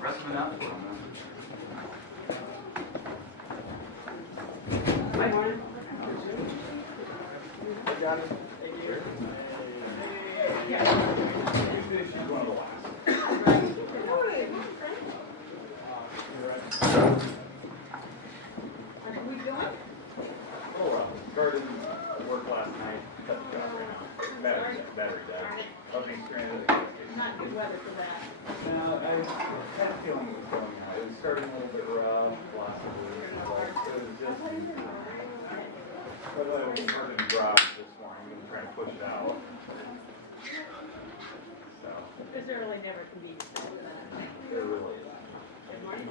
Rest of it out. Hi, Warren. Got it. Yeah. Usually she's one of the last. What are we doing? Oh, well, started work last night. Cut the job right now. Battery dead. Opening stranded. Not good weather for that. No, I had a feeling it was going out. It was starting a little bit rough last week. Like, so it was just. By the way, I was starting to drive this morning and trying to push it out. So. Because there really never can be for that. It really is. Good morning.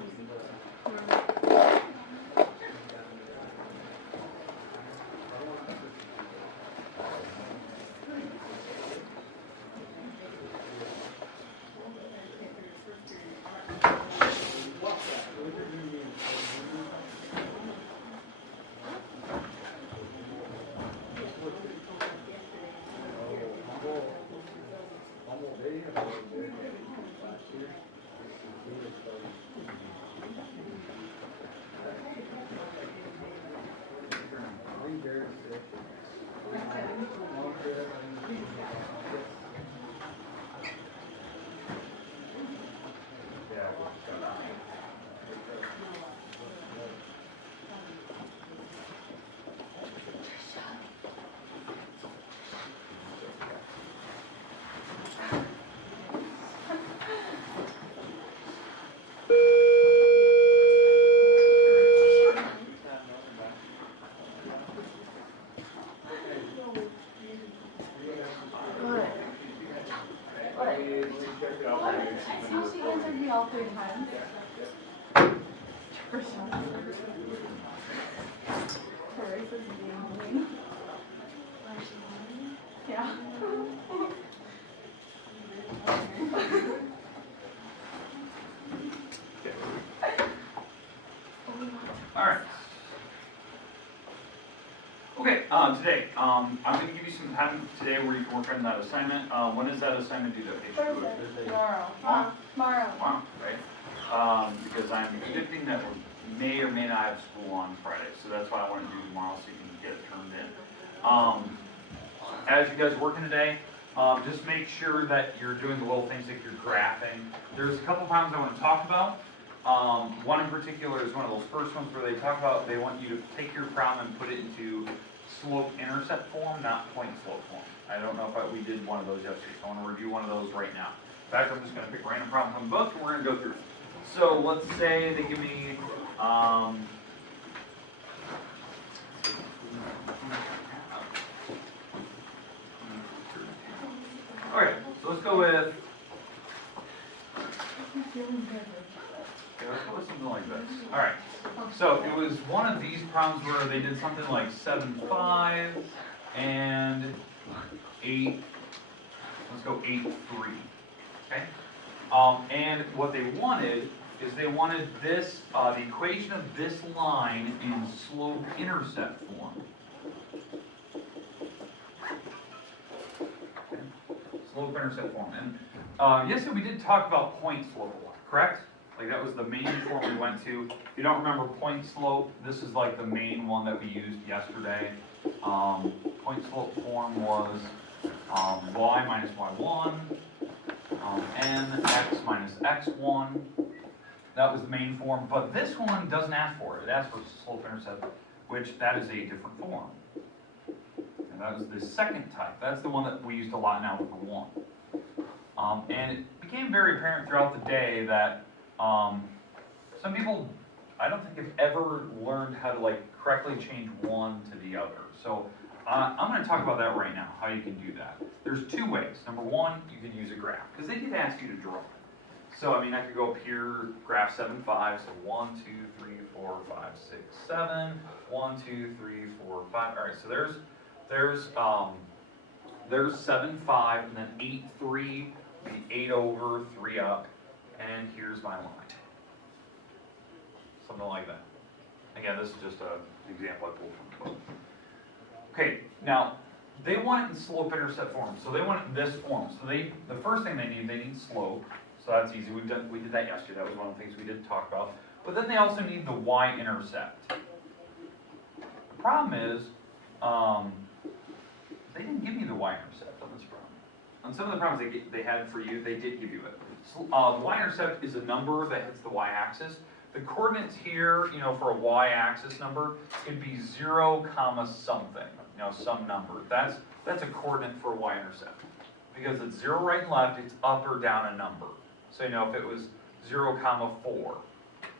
She answered me all 3 times. Teresa's being mean. Yeah. All right. Okay, today, I'm going to give you some time today where you can work on that assignment. When is that assignment due? Thursday. Tomorrow. Tomorrow? Tomorrow. Tomorrow, right? Because I'm predicting that we may or may not have school on Friday, so that's why I want to do tomorrow so you can get it turned in. As you guys are working today, just make sure that you're doing the little things like you're graphing. There's a couple problems I want to talk about. One in particular is one of those first ones where they talk about they want you to take your problem and put it into Slope-Intercept Form, not point slope form. I don't know if we did one of those yesterday, so I want to review one of those right now. In fact, I'm just going to pick a random problem from the book and we're going to go through it. So let's say they give me, okay, so let's go with, let's go with something like this. All right, so it was one of these problems where they did something like 7-5 and 8, let's go 8-3, okay? And what they wanted is they wanted this, the equation of this line in slope-intercept form. Okay. Slope-intercept form. And yesterday we did talk about point slope, correct? Like that was the main form we went to. If you don't remember point slope, this is like the main one that we used yesterday. Point slope form was y minus y1, n x minus x1. That was the main form, but this one doesn't ask for it. It asks for slope-intercept, which that is a different form. And that was the second type. That's the one that we used a lot in Algebra 1. And it became very apparent throughout the day that some people, I don't think have ever learned how to like correctly change one to the other. So I'm going to talk about that right now, how you can do that. There's 2 ways. Number 1, you could use a graph, because they did ask you to draw it. So I mean, I could go up here, graph 7-5, so 1, 2, 3, 4, 5, 6, 7, 1, 2, 3, 4, 5. All right, so there's 7-5, and then 8-3, the 8 over, 3 up, and here's my line. Something like that. Again, this is just an example I pulled from the book. Okay, now, they want it in slope-intercept form, so they want it in this form. So the first thing they need slope. So that's easy. We did that yesterday. That was one of the things we did talk about. But then they also need the y-intercept. The problem is, they didn't give me the y-intercept on this problem. On some of the problems they had for you, they did give you it. So, the y-intercept is a number that hits the y-axis. The coordinates here, you know, for a y-axis number, could be 0, comma something, you know, some number. That's a coordinate for a y-intercept. Because it's 0 right and left, it's up or down a number. So, you know, if it was 0, comma 4,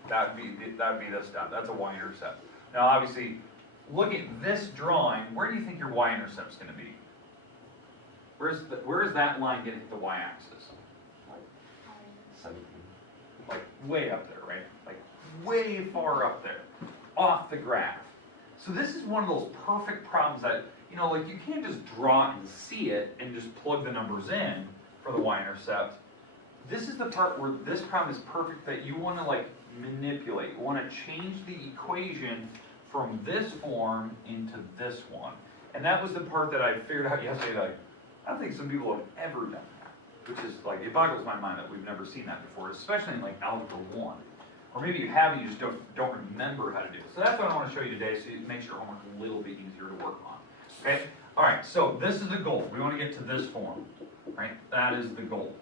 that would be this dot. That's a y-intercept. Now, obviously, look at this drawing. Where do you think your y-intercept is going to be? Where is that line going to hit the y-axis? 17. Like way up there, right? Like way far up there, off the graph. So this is one of those perfect problems that, you know, like you can't just draw it and see it and just plug the numbers in for the y-intercept. This is the part where this problem is perfect that you want to like manipulate. You want to change the equation from this form into this one. And that was the part that I figured out yesterday. Like, I don't think some people have ever done that, which is like, it boggles my mind that we've never seen that before, especially in like Algebra 1. Or maybe you have and you just don't remember how to do it. So that's what I want to show you today, so it makes your homework a little bit easier to work on. Okay? All right, so this is the goal. We want to get to this form, right? That is the goal.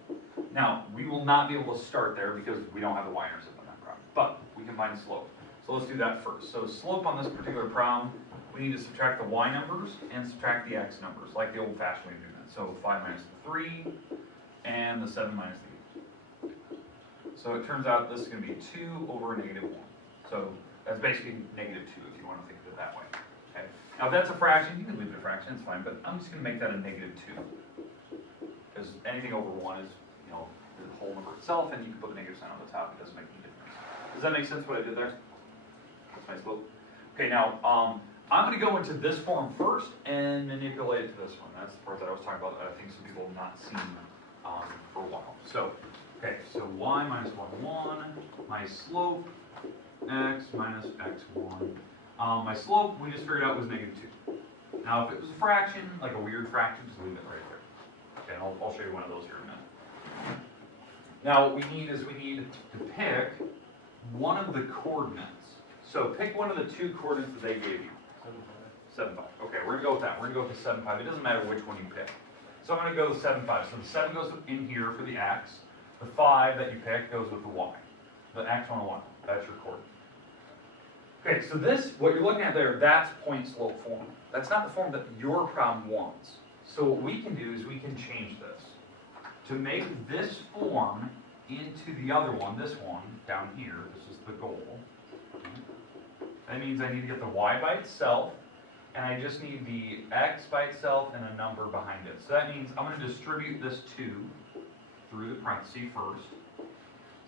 Now, we will not be able to start there because we don't have the y-intercept on that problem, but we can find slope. So let's do that first. So slope on this particular problem, we need to subtract the y numbers and subtract the x numbers, like the old-fashioned way of doing that. So 5 minus the 3 and the 7 minus the 8. So it turns out this is going to be 2 over negative 1. So that's basically negative 2 if you want to think of it that way. Okay. Now if that's a fraction, you can leave it a fraction, it's fine, but I'm just going to make that a negative 2. Because anything over 1 is, you know, the whole number itself, and you can put the negative sign on the top, it doesn't make any difference. Does that make sense what I did there? That's my slope. Okay, now, I'm going to go into this form first and manipulate it to this one. That's the part that I was talking about that I think some people have not seen for a while. So, okay, so y minus 1, 1. My slope, x minus x1. My slope, we just figured out was negative 2. Now, if it was a fraction, like a weird fraction, just leave it right there. Okay, and I'll show you one of those here in a minute. Now, what we need is we need to pick one of the coordinates. So pick one of the two coordinates that they gave you. 7, 5. Okay, we're going to go with that. We're going to go with the 7, 5. It doesn't matter which one you pick. So I'm going to go with 7, 5. So the 7 goes in here for the x. The 5 that you pick goes with the y. The x1 and y. That's your coordinate. Okay, so this, what you're looking at there, that's point slope form. That's not the form that your problem wants. So what we can do is we can change this. To make this form into the other one, this one down here, this is the goal. That means I need to get the y by itself, and I just need the x by itself and a number behind it. So that means I'm going to distribute this 2 through the parenthesis first.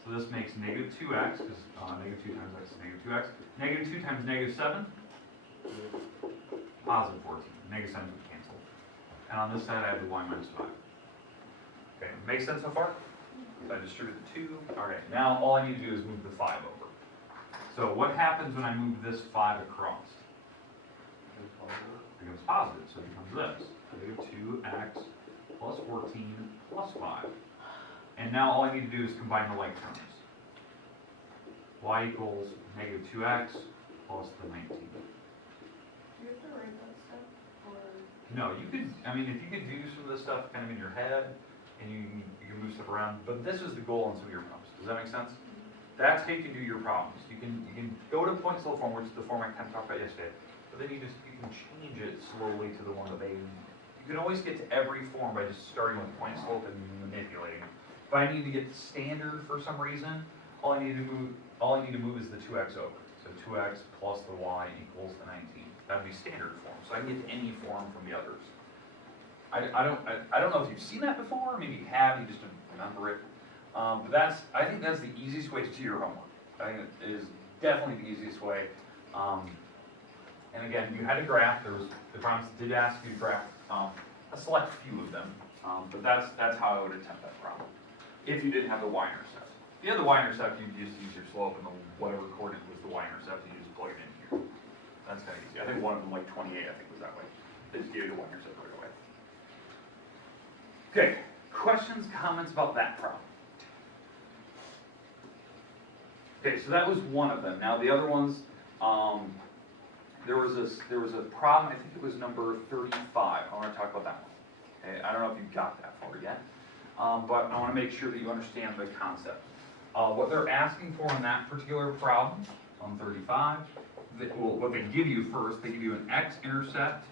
So this makes negative 2x, because negative 2 times x is negative 2x. Negative 2 times negative 7, positive 14. Negative 7 would cancel. And on this side I have the y minus 5. Okay, make sense so far? So I distribute the 2. Alright, now all I need to do is move the 5 over. So what happens when I move this 5 across? It becomes positive, so it becomes this. Negative 2x plus 14 plus 5. And now all I need to do is combine the like terms. Y equals negative 2x plus the 19. Do you have to write that stuff? Or... No, you could, I mean, if you could do some of this stuff kind of in your head, and you can move stuff around, but this is the goal on some of your problems. Does that make sense? That's how you can do your problems. You can go to point slope form, which is the form I kind of talked about yesterday, but then you can change it slowly to the one that they. You can always get to every form by just starting with point slope and manipulating. If I need to get the standard for some reason, all I need to move is the 2x over. So 2x plus the y equals the 19. That would be standard form. So I can get to any form from the others. I don't know if you've seen that before. Maybe you have. You just don't remember it. But I think that's the easiest way to do your homework. I think it is definitely the easiest way. And again, you had a graph. The problems did ask you to graph a select few of them. But that's how I would attempt that problem. If you didn't have the y-intercept. If you had the y-intercept, you'd just use your slope, and whatever coordinate was the y-intercept, you just plug it in here. That's kind of easy. I think one of them, like 28, I think was that way. They just gave you the y-intercept right away. Okay, questions, comments about that problem? Okay, so that was one of them. Now the other ones, there was a problem, I think it was number 35. I want to talk about that one. Okay, I don't know if you got that far yet, but I want to make sure that you understand the concept. What they're asking for in that particular problem, on 35, what they give you first, they give you an X-intercept,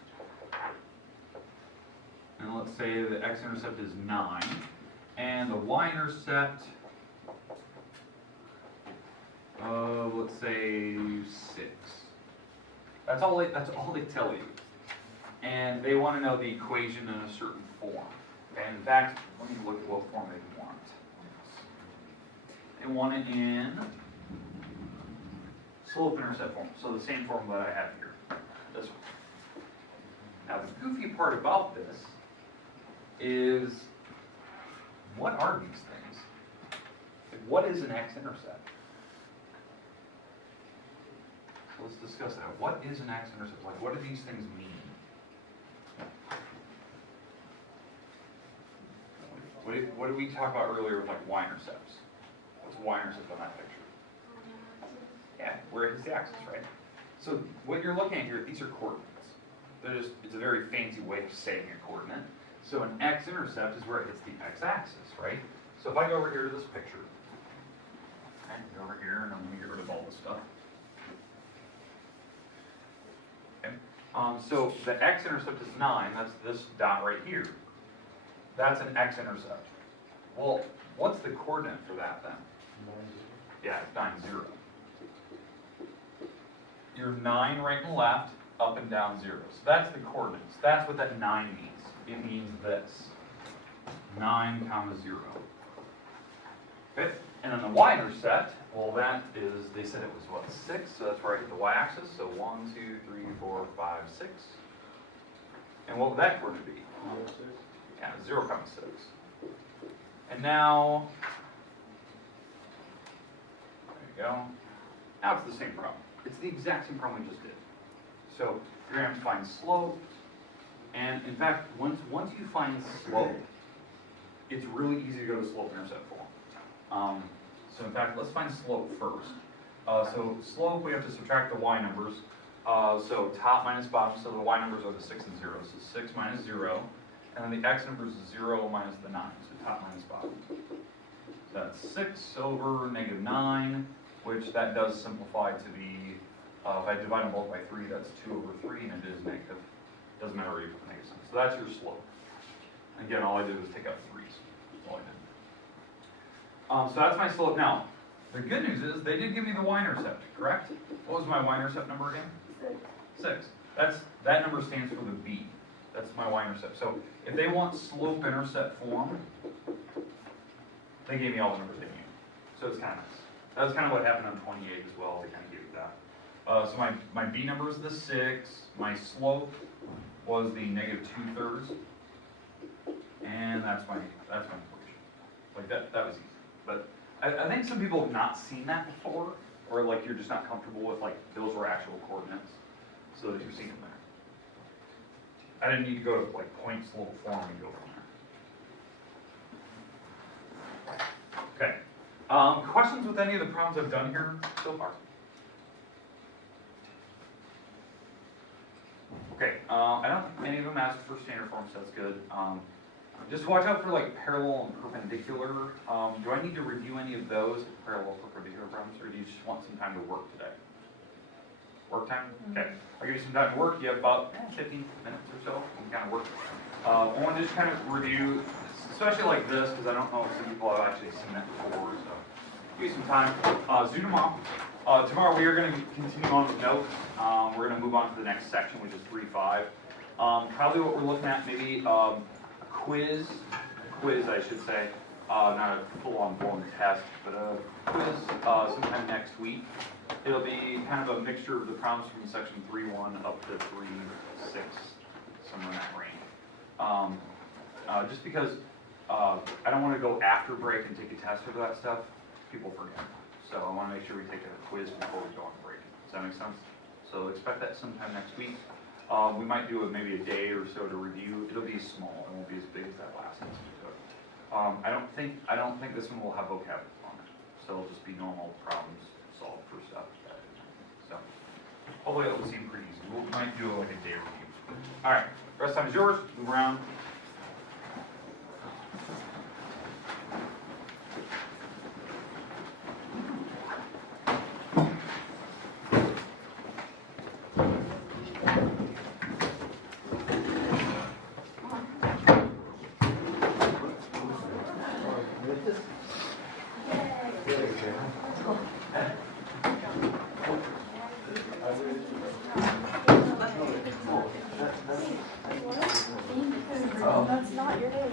and let's say the X-intercept is 9, and the Y-intercept of, let's say, 6. That's all they tell you. And they want to know the equation in a certain form. And in fact, let me look at what form they want. They want it in slope-intercept form. So the same form that I have here. This one. Now the goofy part about this is, what are these things? Like, what is an X-intercept? Let's discuss that. What is an X-intercept? Like, what do these things mean? What did we talk about earlier with like Y-intercepts? What's Y-intercept on that picture? Yeah, where it hits the axis, right? So what you're looking at here, these are coordinates. It's a very fancy way of saying a coordinate. So an X-intercept is where it hits the X-axis, right? So if I go over here to this picture, okay, go over here and I'm going to get rid of all this stuff. So the X-intercept is 9, that's this dot right here. That's an X-intercept. Well, what's the coordinate for that then? 9, 0. Yeah, it's 9, 0. You're 9 right and left, up and down 0. So that's the coordinates. That's what that 9 means. It means this. 9, 0. Okay? And then the Y-intercept, well that is, they said it was what, 6? So that's where I hit the Y-axis. So 1, 2, 3, 4, 5, 6. And what would that coordinate be? 0, 6. Yeah, 0, 6. And now, there you go. Now it's the same problem. It's the exact same problem we just did. So you're going to have to find slope. And in fact, once you find slope, it's really easy to go to slope-intercept form. So in fact, let's find slope first. So slope, we have to subtract the y numbers. So top minus bottom, so the y numbers are the 6 and 0. So 6 minus 0. And then the x numbers is 0 minus the 9. So top minus bottom. So that's 6 over negative 9, which that does simplify to be, if I divide them both by 3, that's 2 over 3, and it is negative. Doesn't matter where you put the negative sign. So that's your slope. Again, all I did was take out 3s. That's all I did. So that's my slope. Now, the good news is they did give me the y-intercept, correct? What was my y-intercept number again? 6. That number stands for the b. That's my y-intercept. So if they want slope-intercept form, they gave me all the numbers they knew. So it's kind of nice. That's kind of what happened on 28 as well. They kind of gave you that. So my b number is the 6. My slope was the negative 2/3. And that's my equation. Like that was easy. But I think some people have not seen that before, or like you're just not comfortable with like those were actual coordinates, so that you've seen them there. I didn't need to go to like point slope form and go from there. Okay. Questions with any of the problems I've done here so far? Okay. I don't think many of them asked for standard form, so that's good. Just watch out for like parallel and perpendicular. Do I need to review any of those parallel or perpendicular problems, or do you just want some time to work today? Work time? Okay. I'll give you some time to work. You have about 15 minutes or so. You can kind of work. I want to just kind of review, especially like this, because I don't know if some people have actually seen that before. So give you some time. Zoo tomorrow. Tomorrow we are going to continue on with notes. We're going to move on to the next section, which is 3-5. Probably what we're looking at, maybe quiz, I should say, not a full-on test, but a quiz sometime next week. It'll be kind of a mixture of the problems from section 3-1 up to 3-6, somewhere in that range. Just because I don't want to go after break and take a test for that stuff, people forget. So I want to make sure we take a quiz before we go on break. Does that make sense? So expect that sometime next week. We might do maybe a day or so to review. It'll be small. It won't be as big as that last one. I don't think this one will have vocabulary on it. So it'll just be normal problems, solve for stuff. So hopefully it will seem pretty easy. We might do like a day review. All right, rest time is yours. Move around. That's not your name.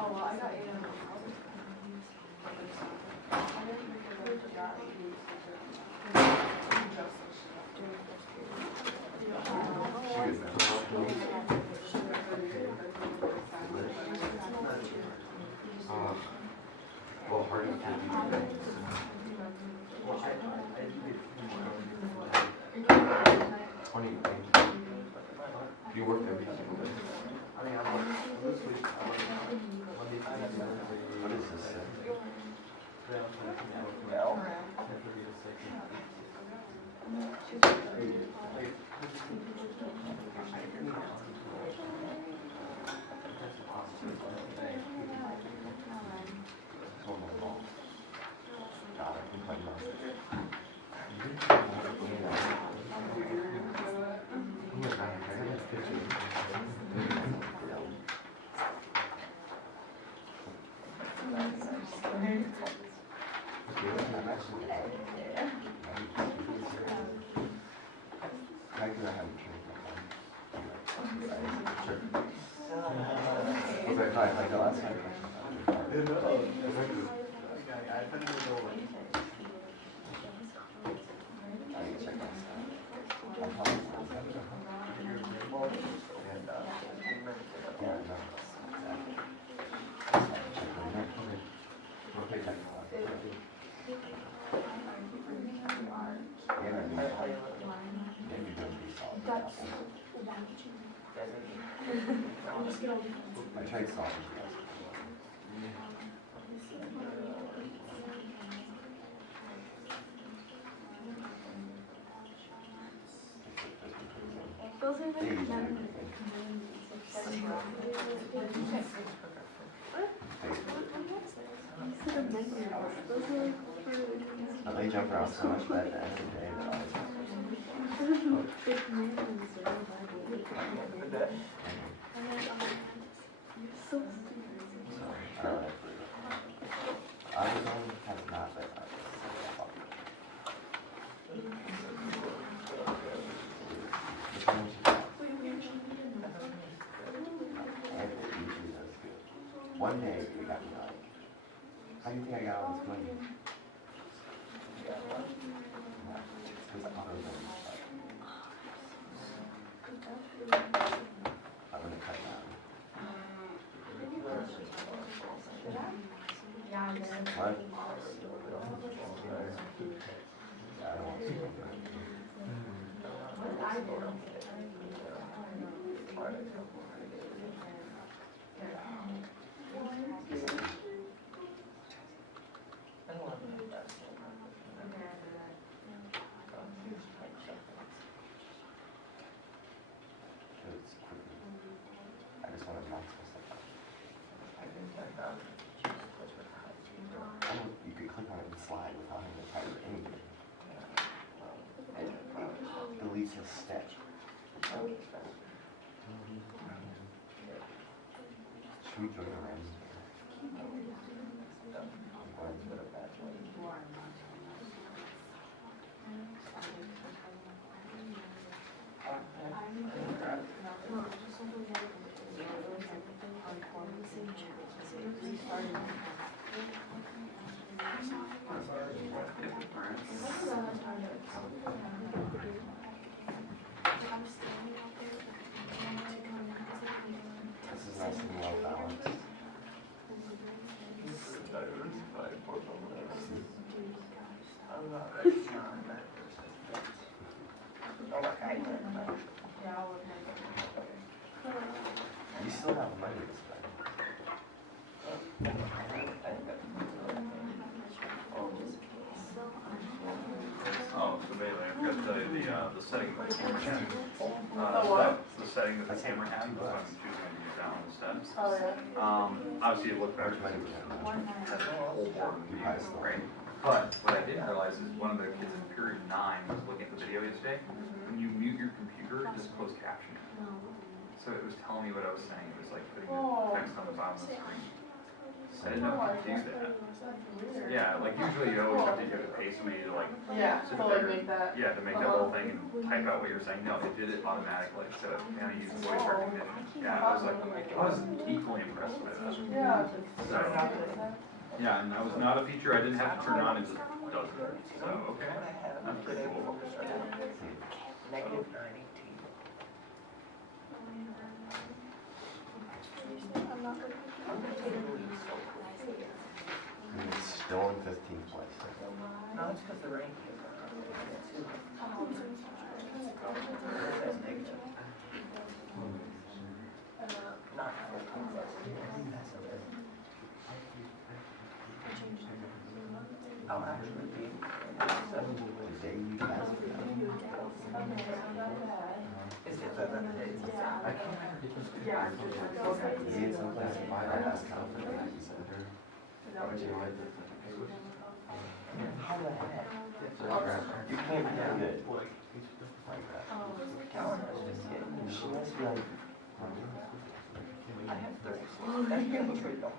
Oh, well, I got 8 on Well, hard to funny thing. You work every single day. I mean, this week, what is this? I tried solving it. Those are the But they jump around so much that at the end of the day, they're always so I don't know. Amazon has not been One day we got me like, how do you think I got all this money? Because AutoZone is like, I'm gonna cut down. What? Yeah, I don't want to see I just want to knock some stuff out. You could click on it and slide without having to type anything. It deletes a step. Should we join a random? This is nice and well balanced. You still have money to spend. Oh, so basically, I've got the setting that the camera has. The setting that the camera has, so I'm choosing to use that one instead. Oh, yeah. Obviously, it looked better. How much money do you have? Has a whole board of You buy videos, stuff. right? But what I didn't realize is one of the kids in period 9 was looking at the video yesterday. When you mute your computer, it just closed captioning. So it was telling me what I was saying. It was like putting the text on the bottom of the screen. I didn't know if you could do that. Yeah, like usually you always have to pay somebody to like Yeah, sit to like there. make that. Yeah, to make that whole thing and type out what you're saying. No, it did it automatically. So it kind of used voice recognition. Yeah, I was equally impressed by that. Yeah. So, yeah, and that was not a feature I didn't have to turn on. It just does it. So, okay. That's pretty cool. Negative 918. And it's still in 15th place. No, it's because the rank is not I'll actually be The day you pass it. is it the days? I can't remember difference between is he in some place in my house confident he said her. Would you like this? How the heck? You can't be that good. Like that. Callan was just getting. She must be like. I have 36. That's getting pretty dumb.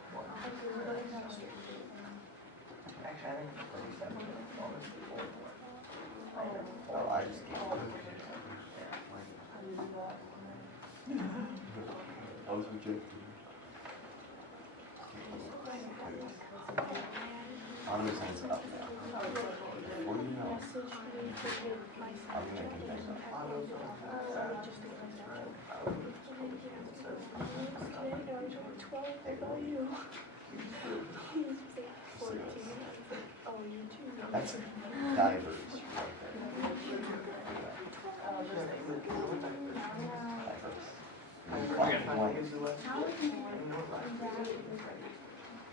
Actually, I think it's 37. Almost before. Oh, I just can't. I was joking. Auto signs up now. What do you know? I'm making things up. That's divers right there.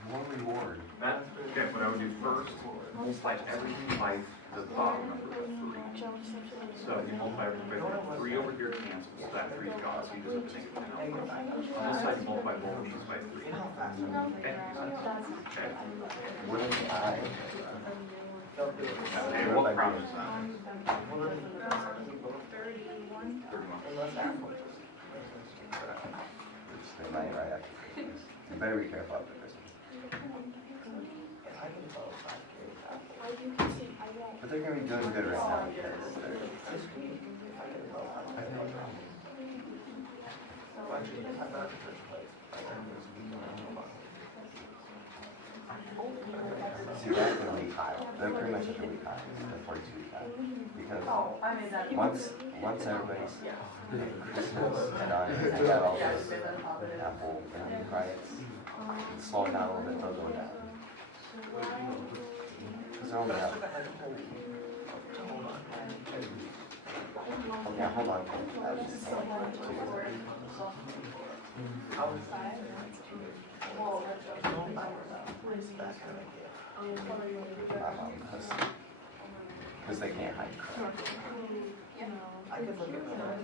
More reward. That, okay, what I would do first, multiply everything by the bottom number of 3. So you multiply everything by 3 over here cancels, so that 3 is gone, so you just have to think of it now. On this side, you multiply both of these by 3. Okay, okay. What if I? Okay, what problem is that? 31. It's the night right after Christmas. You better be careful after Christmas. But they're gonna be doing good right now because they're. I don't know. See, that's the week high. They're pretty much at the week high, the 42 week high. Because once everybody's Christmas done, and they got all this Apple riots, it's slowing down a little bit, they'll go down. Because they're only up. Oh yeah, hold on. I was just saying. Because they can't hide. I could look at that.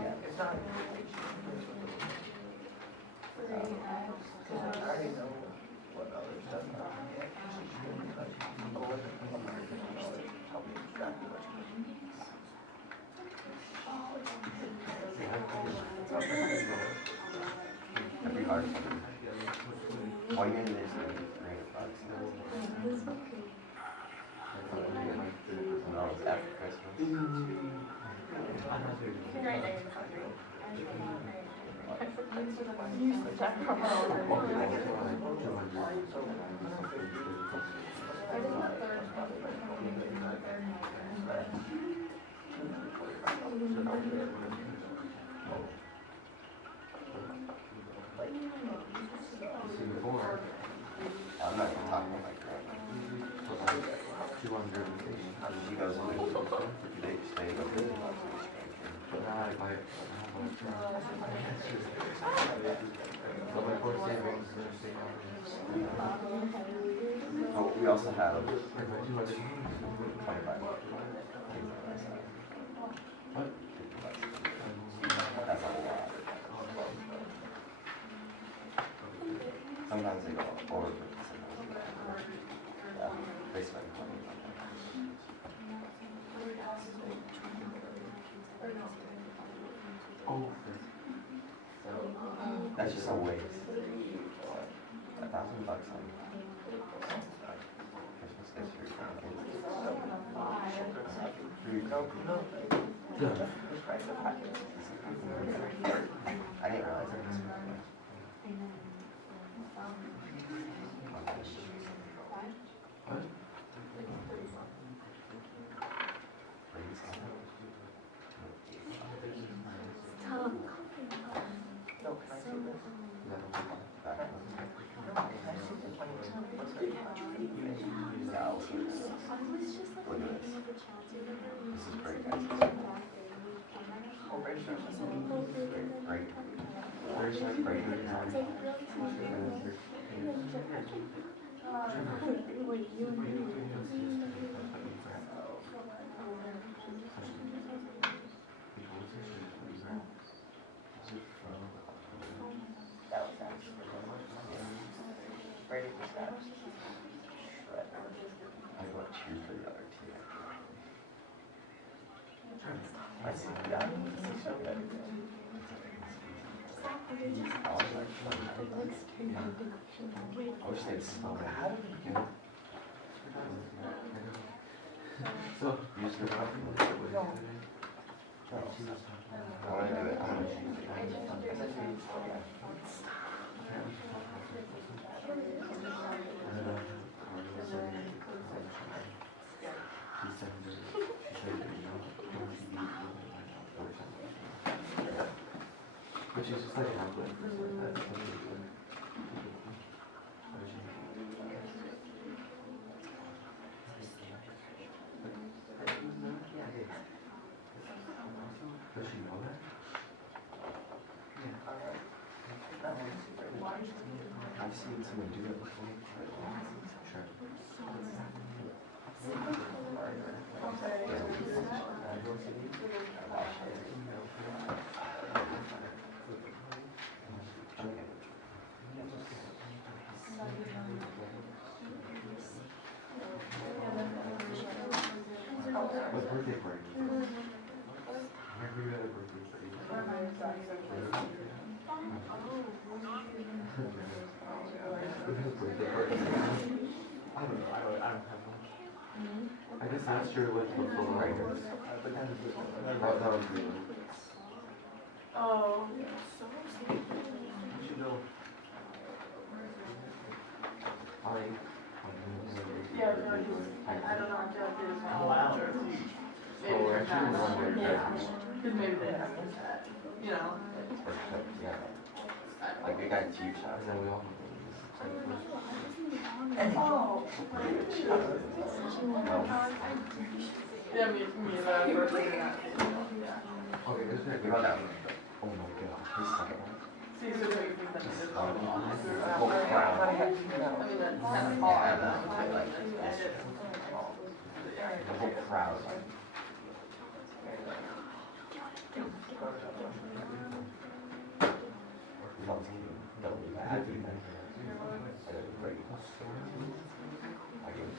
Yeah. It's not. Because I already know what others done. Tell me exactly what you mean. That'd be hard. All you need is $300. No, it's after Christmas. I'm not gonna talk about my girl. She goes in there. They stay in the business. Oh, we also have 25. That's a lot. Sometimes they go over, sometimes they go under. Yeah, they spend money on that. That's just a waste. $1,000 on Christmas gifts for your kids. I didn't realize it was This is great, guys. Great. I go cheer for the other team. I see that. So good. I wish they'd smell it. So, use the coffee. No. I want to do it. I want to do But she's just like an outlet. Does she know that? I've seen someone do it before. Sure. What birthday party? Remember you had a birthday party? I don't know. I don't have one. I guess last year went before writers. That was real. Oh. You should know. Yeah, no, he was, I don't know, I'm just his now. Wow. Maybe Oh, they're actually, not, wondered. yeah, because maybe they have that, you know. Yeah. Like they got cheap shots. And then we all Oh. Yeah, me and I were thinking that. Yeah. Okay, this is good. Oh my god. This second one. See, so what you think that is? Oh, I mean, that's kind of hard. Yeah, like this. The whole crowd. Don't be bad. I gave it